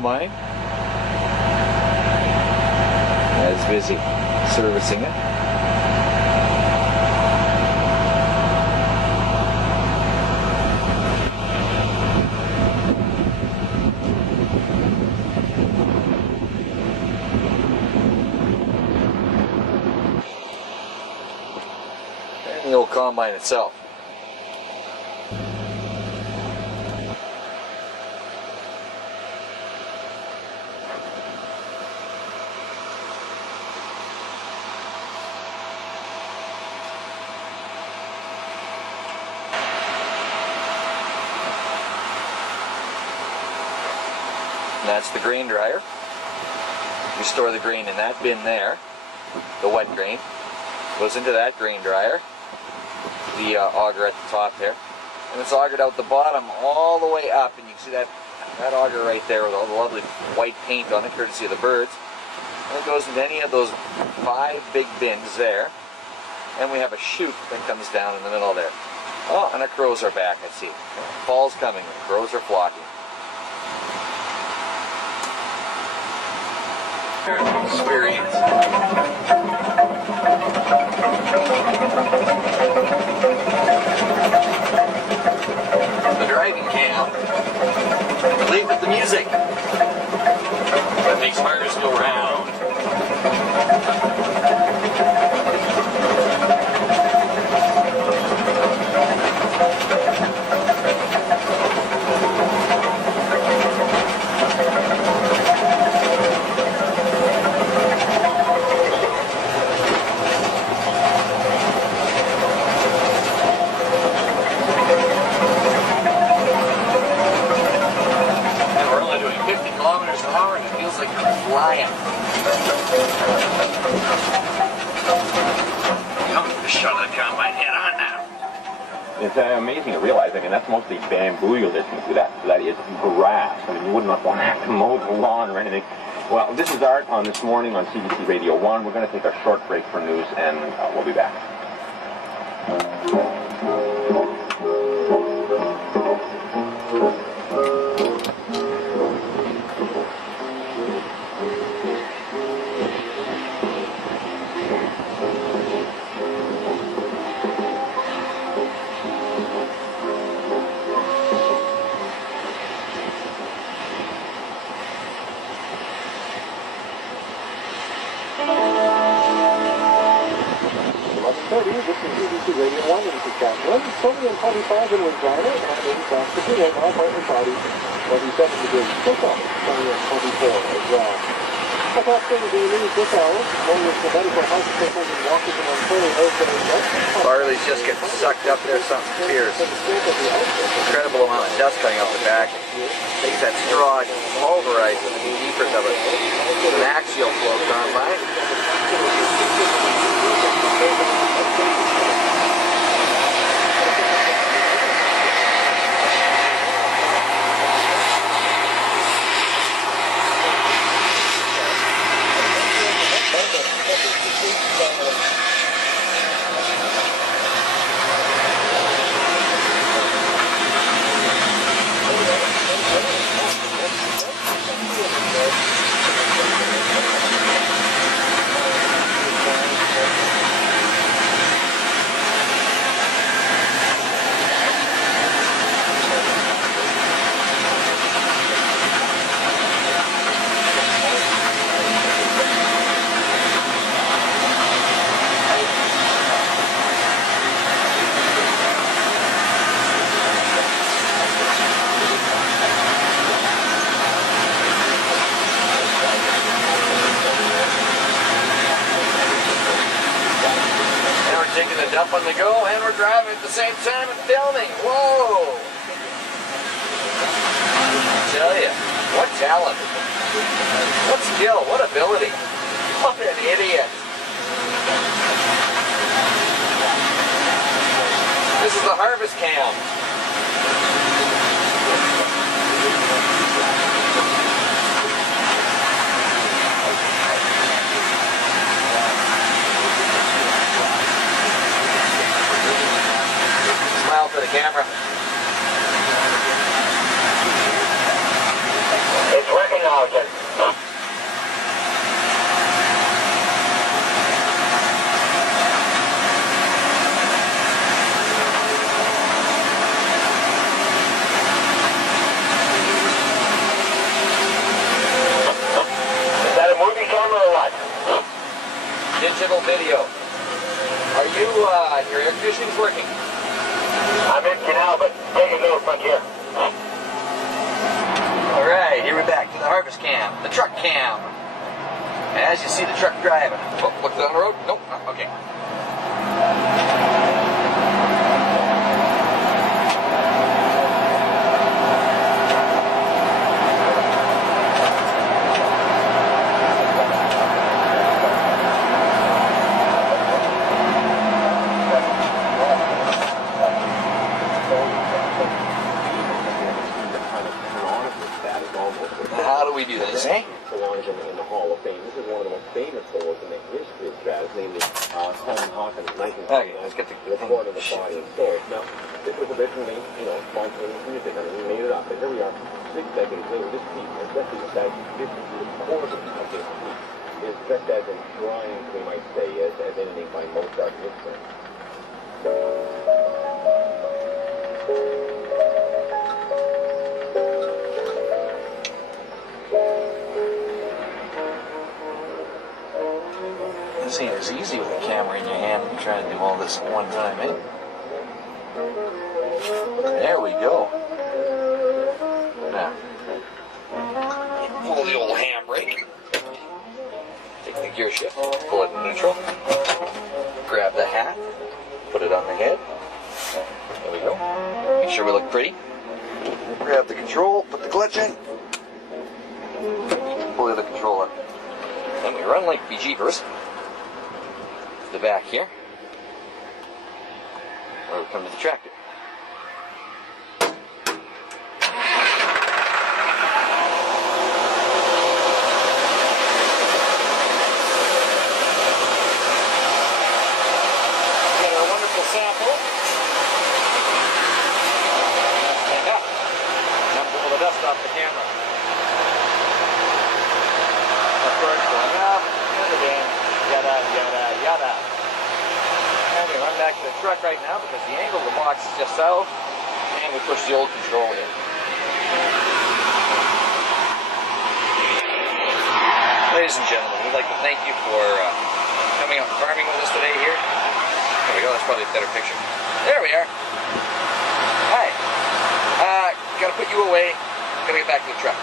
combine is busy servicing it. And the old combine itself. That's the grain dryer. You store the grain in that bin there. The wet grain goes into that grain dryer. The auger at the top there. And it's augered out the bottom all the way up. And you can see that auger right there with all the lovely white paint on it, courtesy of the birds. And it goes into any of those 5 big bins there. And we have a chute that comes down in the middle there. Oh, and the crows are back, I see. Fall's coming, the crows are flocking. Experience. The driving cam, complete with the music that makes Mars go round. It's amazing to realize, I mean, that's mostly bamboo you're listening to. That is grass. I mean, you would not want to have to mow the lawn or anything. Well, this is Art on This Morning on CBC Radio 1. We're going to take a short break for news, and we'll be back. This is CBC Radio 1 in Saskatchewan. Sunny and 25 in Regina, and in Saskatoon, our partner party, 27 degrees. SoCal, sunny and 24 as well. That's all things we need this hour. One with the medical hospitals in Washington, Ontario. Barley's just getting sucked up there, something fierce. Incredible amount of dust coming off the back. Takes that straw, pulverizes the deepers of it. An axial flow gone by. Up on the go, and we're driving at the same time and filming. Whoa! I tell you, what talent, what skill, what ability, what an idiot! This is the harvest cam. For the camera. It's working now. air conditioning's working. I'm in canal, but take a note from here. Alright, here we're back to the harvest cam, the truck cam. As you see the truck driving. Oh, look down the road? Nope, okay. How do we do this, eh? Belongs in the Hall of Fame. This is one of the most famous goals in the history of Stratus, namely Coleman Hawkins' 1969 Okay, let's get the report of the body and soul. Now, this was originally, spontaneous music. I mean, we made it up, and here we are, 6 decades later. This piece, especially the fact that this is the chorus of this piece, is just as enshrined, we might say, as anything by Mozart history. This ain't as easy with a camera in your hand and trying to do all this at one time, eh? There we go. Now, pull the old handbrake. Take the gear shift, pull it in neutral. Grab the hat, put it on the head. There we go. Make sure we look pretty. Grab the control, put the clutch in. Pull the other control up. Then we run like bejeepers. The back here, where we come to the tractor. Got our wonderful sample. Stand up. Now pull the dust off the camera. Of course, going up and again. Yada, yada, yada. And we run back to the truck right now because the angle of the box is just south, and we push the old control in. Ladies and gentlemen, we'd like to thank you for coming out and farming with us today here. There we go, that's probably a better picture. There we are. Hi. Gotta put you away. Gotta get back to the truck.